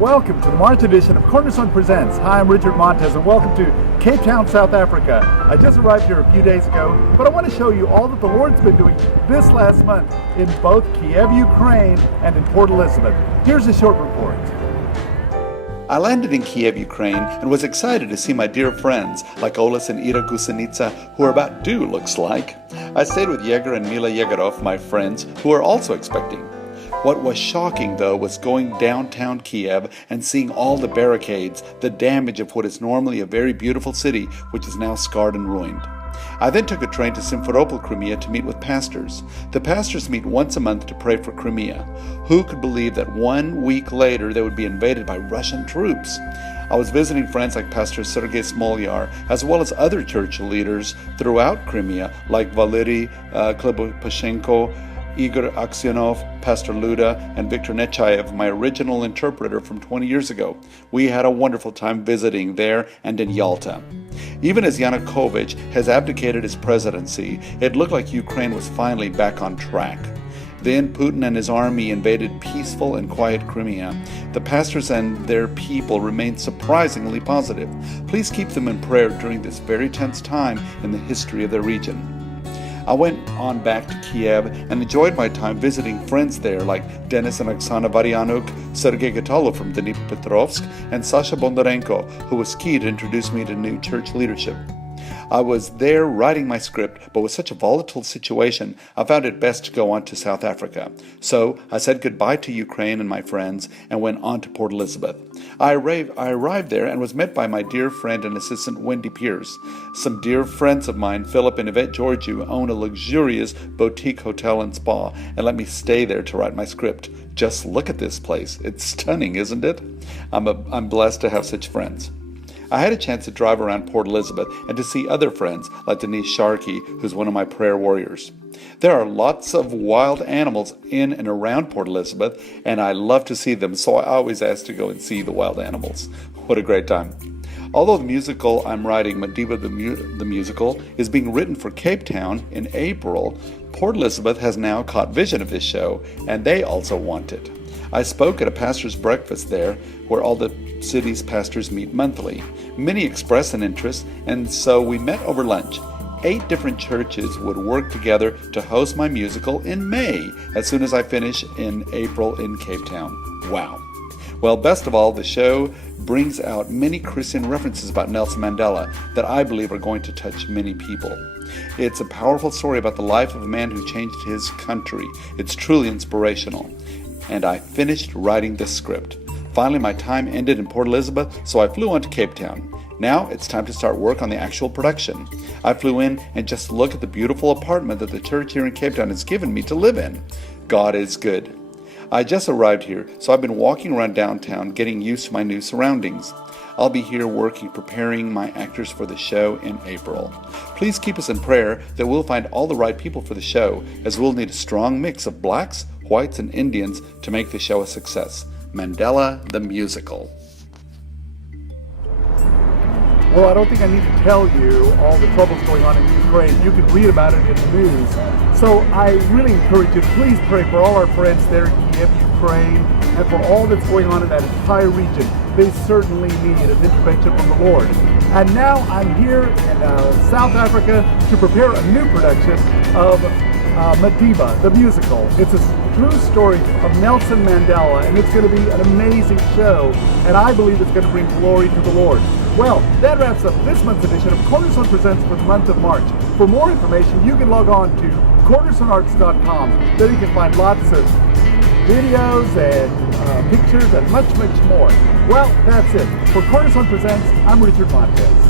welcome to the March edition of Cornerstone Presents. Hi, I'm Richard Montez, and welcome to Cape Town, South Africa. I just arrived here a few days ago, but I want to show you all that the Lord's been doing this last month in both Kiev, Ukraine, and in Port Elizabeth. Here's a short report. I landed in Kiev, Ukraine, and was excited to see my dear friends like Oles and Ira Gusenica, who are about due, looks like. I stayed with Yeger and Mila Yegorov, my friends, who are also expecting. What was shocking, though, was going downtown Kiev and seeing all the barricades, the damage of what is normally a very beautiful city, which is now scarred and ruined. I then took a train to Simferopol, Crimea, to meet with pastors. The pastors meet once a month to pray for Crimea. Who could believe that 1 week later they would be invaded by Russian troops? I was visiting friends like Pastor Sergei Smolyar, as well as other church leaders throughout Crimea, like Valery Klebopashenko, Igor Aksionov, Pastor Luda, and Viktor Nechayev, my original interpreter from 20 years ago. We had a wonderful time visiting there and in Yalta. Even as Yanukovych has abdicated his presidency, it looked like Ukraine was finally back on track. Then Putin and his army invaded peaceful and quiet Crimea. The pastors and their people remained surprisingly positive. Please keep them in prayer during this very tense time in the history of their region. I went on back to Kiev and enjoyed my time visiting friends there like Denis and Oksana Varyanuk, Sergei Gatalov from Dnipropetrovsk, and Sasha Bondarenko, who was key to introduce me to new church leadership. I was there writing my script, but with such a volatile situation, I found it best to go on to South Africa. So I said goodbye to Ukraine and my friends and went on to Port Elizabeth. I arrived there and was met by my dear friend and assistant Wendy Pierce. Some dear friends of mine, Philip and Yvette Georgiou, own a luxurious boutique hotel and spa and let me stay there to write my script. Just look at this place. It's stunning, isn't it? I'm blessed to have such friends. I had a chance to drive around Port Elizabeth and to see other friends like Denise Sharkey, who's one of my prayer warriors. There are lots of wild animals in and around Port Elizabeth, and I love to see them, so I always ask to go and see the wild animals. What a great time. Although the musical I'm writing, Madiba the Musical, is being written for Cape Town in April, Port Elizabeth has now caught vision of this show, and they also want it. I spoke at a pastor's breakfast there, where all the city's pastors meet monthly. Many expressed an interest, and so we met over lunch. 8 different churches would work together to host my musical in May, as soon as I finish in April in Cape Town. Wow. Well, best of all, the show brings out many Christian references about Nelson Mandela that I believe are going to touch many people. It's a powerful story about the life of a man who changed his country. It's truly inspirational. And I finished writing the script. Finally, my time ended in Port Elizabeth, so I flew on to Cape Town. Now it's time to start work on the actual production. I flew in and just look at the beautiful apartment that the church here in Cape Town has given me to live in. God is good. I just arrived here, so I've been walking around downtown getting used to my new surroundings. I'll be here working, preparing my actors for the show in April. Please keep us in prayer that we'll find all the right people for the show, as we'll need a strong mix of blacks, whites, and Indians to make the show a success. Mandela the Musical. Well, I don't think I need to tell you all the troubles going on in Ukraine. You can read about it in the news. So I really encourage you to please pray for all our friends there in Kiev, Ukraine, and for all that's going on in that entire region. They certainly need an intervention from the Lord. And now I'm here in South Africa to prepare a new production of Madiba, the musical. It's a true story of Nelson Mandela, and it's going to be an amazing show, and I believe it's going to bring glory to the Lord. Well, that wraps up this month's edition of Cornerstone Presents for the month of March. For more information, you can log on to cornerstonearts.com. There you can find lots of videos and pictures and much, much more. Well, that's it. For Cornerstone Presents, I'm Richard Montez.